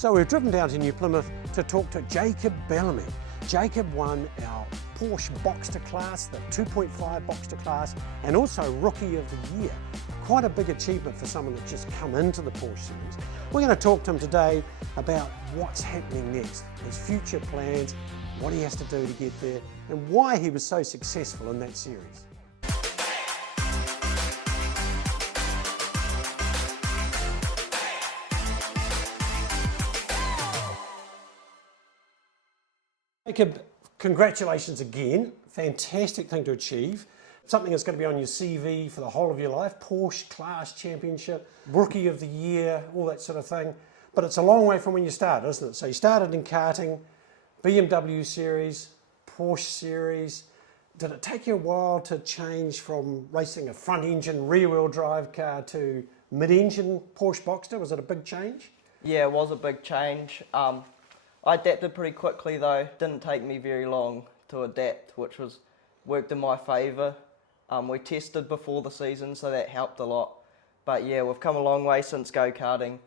So we've driven down to New Plymouth to talk to Jacob Bellamy. Jacob won our Porsche Boxster class, the 2.5 Boxster class, and also Rookie of the Year. Quite a big achievement for someone that's just come into the Porsche Series. We're going to talk to him today about what's happening next, his future plans, what he has to do to get there, and why he was so successful in that series. Jacob, congratulations again. Fantastic thing to achieve. Something that's going to be on your CV for the whole of your life. Porsche Class Championship, Rookie of the Year, all that sort of thing. But it's a long way from when you started, isn't it? So you started in karting, BMW Series, Porsche Series. Did it take you a while to change from racing a front-engine, rear-wheel drive car to mid-engine Porsche Boxster? Was it a big change? Yeah, it was a big change. I adapted pretty quickly though. Didn't take me very long to adapt, which worked in my favour. We tested before the season, so that helped a lot. But yeah, we've come a long way since go-karting.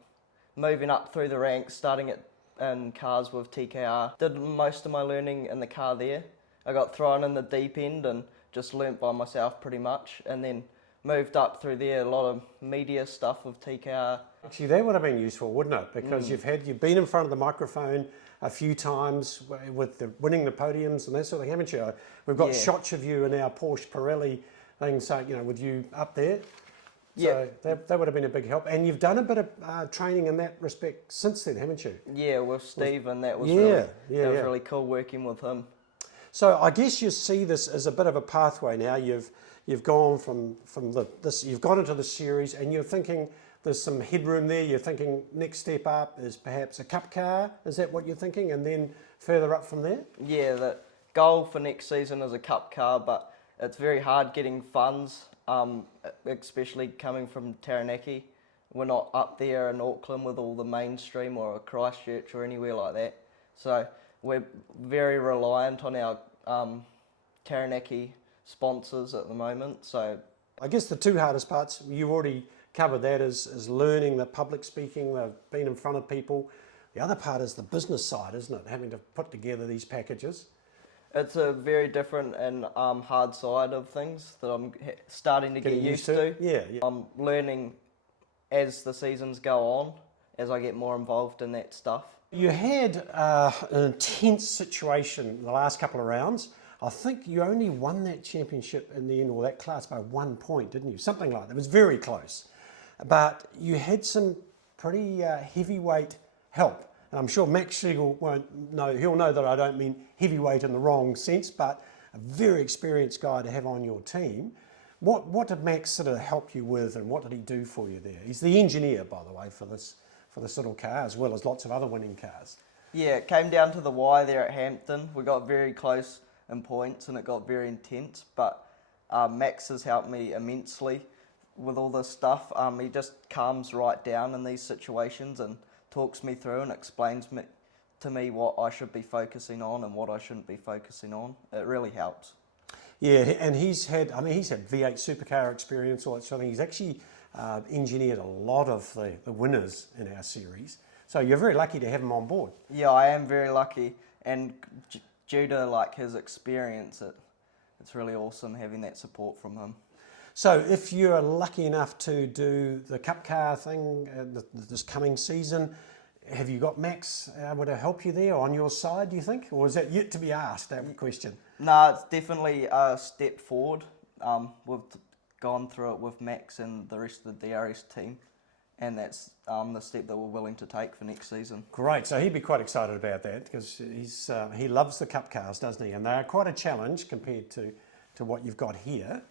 Moving up through the ranks, starting in cars with TKR. Did most of my learning in the car there. I got thrown in the deep end and just learnt by myself pretty much. And then moved up through there, a lot of media stuff with TKR. Actually, that would have been useful, wouldn't it? Because you've been in front of the microphone a few times with winning the podiums and that sort of thing, haven't you? We've got shots of you in our Porsche Pirelli thing, so with you up there. So that would have been a big help. And you've done a bit of training in that respect since then, haven't you? Yeah, with Steve, and that was really cool working with him. So I guess you see this as a bit of a pathway now. You've gone from this, you've gone into the series, and you're thinking there's some headroom there. You're thinking next step up is perhaps a cup car. Is that what you're thinking? And then further up from there? Yeah, the goal for next season is a cup car, but it's very hard getting funds, especially coming from Taranaki. We're not up there in Auckland with all the mainstream or Christchurch or anywhere like that. So we're very reliant on our Taranaki sponsors at the moment. So I guess the two hardest parts, you've already covered that, is learning the public speaking, being in front of people. The other part is the business side, isn't it? Having to put together these packages. It's a very different and hard side of things that I'm starting to get used to. Yeah. I'm learning as the seasons go on, as I get more involved in that stuff. You had an intense situation the last couple of rounds. I think you only won that championship in the end, or that class, by 1 point, didn't you? Something like that. It was very close. But you had some pretty heavyweight help. And I'm sure Max Siegel won't know, he'll know that I don't mean heavyweight in the wrong sense, but a very experienced guy to have on your team. What did Max sort of help you with, and what did he do for you there? He's the engineer, by the way, for this little car, as well as lots of other winning cars. Yeah, it came down to the wire there at Hampton. We got very close in points and it got very intense, but Max has helped me immensely with all this stuff. He just calms right down in these situations and talks me through and explains to me what I should be focusing on and what I shouldn't be focusing on. It really helps. Yeah, and he's had V8 supercar experience, all that sort of thing. He's actually engineered a lot of the winners in our series. So you're very lucky to have him on board. Yeah, I am very lucky, and due to his experience, it's really awesome having that support from him. So if you're lucky enough to do the Cup Car thing this coming season, have you got Max able to help you there on your side, do you think? Or is that yet to be asked, that question? No, it's definitely a step forward. We've gone through it with Max and the rest of the DRS team, and that's the step that we're willing to take for next season. Great, so he'd be quite excited about that, because he loves the Cup Cars, doesn't he? And they're quite a challenge compared to what you've got here.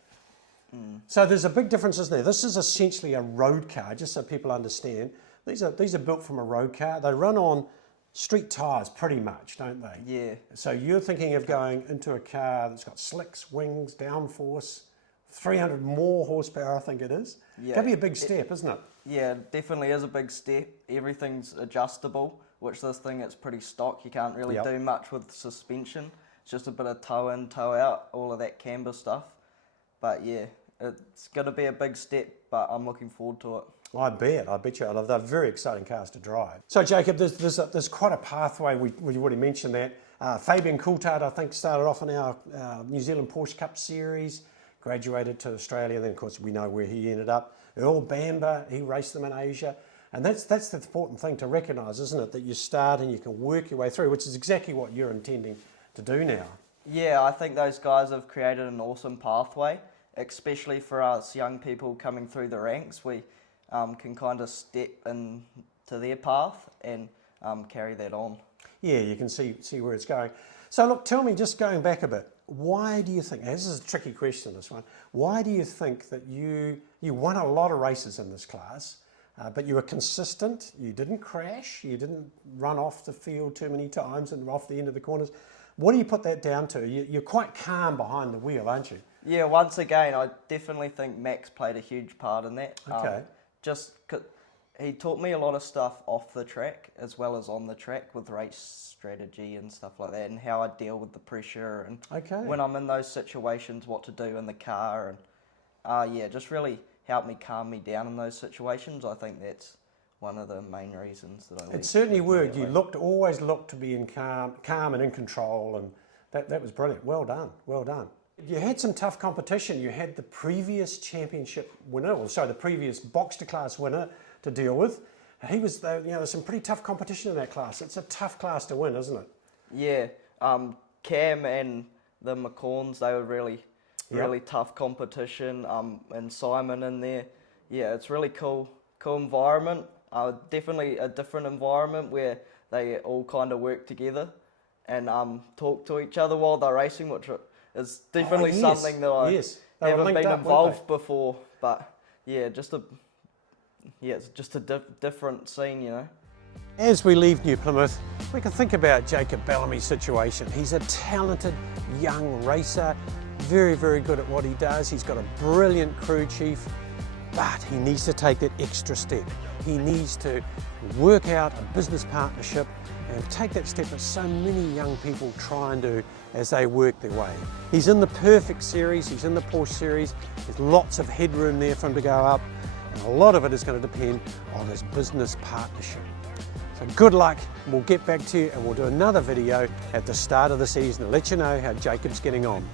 So there's a big difference, isn't there? This is essentially a road car, just so people understand. These are built from a road car. They run on street tyres pretty much, don't they? Yeah. So you're thinking of going into a car that's got slicks, wings, downforce, 300 more horsepower, I think it is. Yeah. That'd be a big step, isn't it? Yeah, it definitely is a big step. Everything's adjustable, which this thing, it's pretty stock. You can't really do much with suspension. It's just a bit of toe in, toe out, all of that camber stuff. But yeah, it's going to be a big step, but I'm looking forward to it. I bet you. They're very exciting cars to drive. So Jacob, there's quite a pathway. We already mentioned that. Fabian Coulthard, I think, started off in our New Zealand Porsche Cup Series, graduated to Australia, then of course we know where he ended up. Earl Bamber, he raced them in Asia. And that's the important thing to recognise, isn't it? That you start and you can work your way through, which is exactly what you're intending to do now. Yeah, I think those guys have created an awesome pathway, especially for us young people coming through the ranks. We can kind of step into their path and carry that on. Yeah, you can see where it's going. So look, tell me, just going back a bit, why do you think, this is a tricky question, this one, why do you think that you won a lot of races in this class, but you were consistent, you didn't crash, you didn't run off the field too many times and off the end of the corners? What do you put that down to? You're quite calm behind the wheel, aren't you? Yeah, once again, I definitely think Max played a huge part in that. Okay. He taught me a lot of stuff off the track as well as on the track with race strategy and stuff like that, and how I deal with the pressure and when I'm in those situations, what to do in the car, and just really helped me calm me down in those situations. I think that's one of the main reasons that I. It certainly worked. You always looked to be in calm and in control, and that was brilliant. Well done, well done. You had some tough competition. You had the previous championship winner, the previous Boxster class winner to deal with. He was, there's some pretty tough competition in that class. It's a tough class to win, isn't it? Yeah, Cam and the McCorns, they were really tough competition. And Simon in there. Yeah, it's really cool environment. Definitely a different environment where they all kind of work together and talk to each other while they're racing, which is definitely something that I haven't been involved before. But yeah, it's just a different scene, As we leave New Plymouth, we can think about Jacob Bellamy's situation. He's a talented young racer, very, very good at what he does. He's got a brilliant crew chief, but he needs to take that extra step. He needs to work out a business partnership and take that step that so many young people try and do as they work their way. He's in the perfect series, he's in the Porsche series, there's lots of headroom there for him to go up, and a lot of it is going to depend on his business partnership. So good luck, we'll get back to you and we'll do another video at the start of the season to let you know how Jacob's getting on.